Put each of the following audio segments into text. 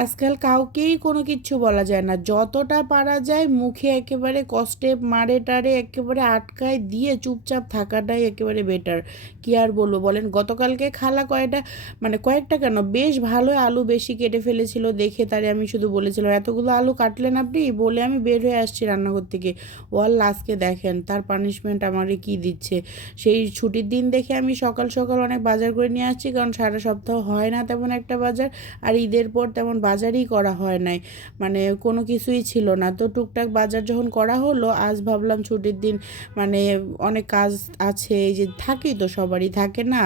আজকাল কাউকেই কোনো কিচ্ছু বলা যায় না, যতটা পারা যায় মুখে একেবারে কষ্টে মারে টারে একেবারে আটকায় দিয়ে চুপচাপ থাকাটাই একেবারে বেটার। কি আর বলবো বলেন, গতকালকে খালা কয়েকটা কেন বেশ ভালো আলু বেশি কেটে ফেলেছিল, দেখে তারে আমি শুধু বলেছিলাম এতগুলো আলু কাটলেন আপনি, বলে আমি বের হয়ে আসছি রান্নাঘর থেকে। ওয়াল আজকে দেখেন তার পানিশমেন্ট আমারে কি দিচ্ছে। সেই ছুটির দিন দেখে আমি সকাল সকাল অনেক বাজার করে নিয়ে আসছি, কারণ সারা সপ্তাহ হয় না তেমন একটা বাজার, আর ঈদের পর তেমন বাজারই করা হয় নাই, মানে কোনো কিছুই ছিল না। তো টুকটাক বাজার যখন করা হলো, আজ ভাবলাম ছুটির দিন, মানে অনেক কাজ আছে, এই যে থাকেই তো সবারই থাকে না।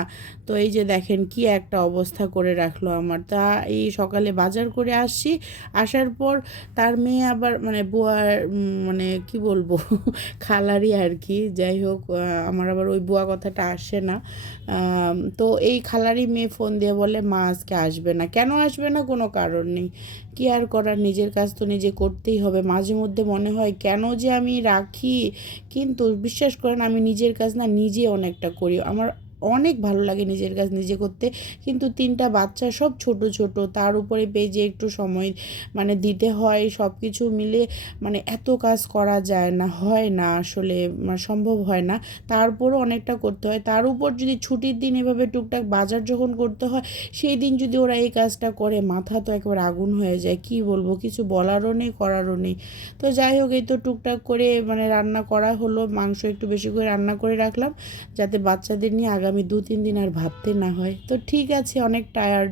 তো এই যে দেখেন কি একটা অবস্থা করে রাখলো আমার। তা এই সকালে বাজার করে আসছি, আসার পর তার মেয়ে আবার মানে বুয়ার মানে কি বলবো খালারই আর কি, যাই হোক আমার আবার ওই বুয়া কথাটা আসে না। তো এই খালারই মেয়ে ফোন দিয়ে বলে মা আজকে আসবে না। কেন আসবে না, কোনো কারণ নেই। কি আর করার, নিজের কাজ তো নিজে করতেই হবে। মাঝে মধ্যে মনে হয় কেন যে আমি রাখি, কিন্তু বিশ্বাস করেন আমি নিজের কাজ না নিজে অনেকটা করি। আমার অনেক ভালো লাগে নিজের কাজ নিজে করতে, কিন্তু তিনটা বাচ্চা সব ছোট ছোট, তার উপরে পেজে একটু সময় মানে দিতে হয়, সব কিছু মিলে মানে এত কাজ করা যায় না, হয় না আসলে, মানে সম্ভব হয় না। তারপরও অনেকটা করতে হয়, তার উপর যদি ছুটির দিন এভাবে টুকটাক বাজার যখন করতে হয়, সেই দিন যদি ওরা এই কাজটা করে, মাথা তো একেবারে আগুন হয়ে যায়। কি বলবো, কিছু বলারও নেই করারও নেই। তো যাই হোক, এই তো টুকটাক করে মানে রান্না করা হলো, মাংস একটু বেশি করে রান্না করে রাখলাম, যাতে বাচ্চাদের নিয়ে আগামী 2-3 দিন আর ভাবতে না হয়। তো ঠিক আছে, অনেক টায়ার্ড।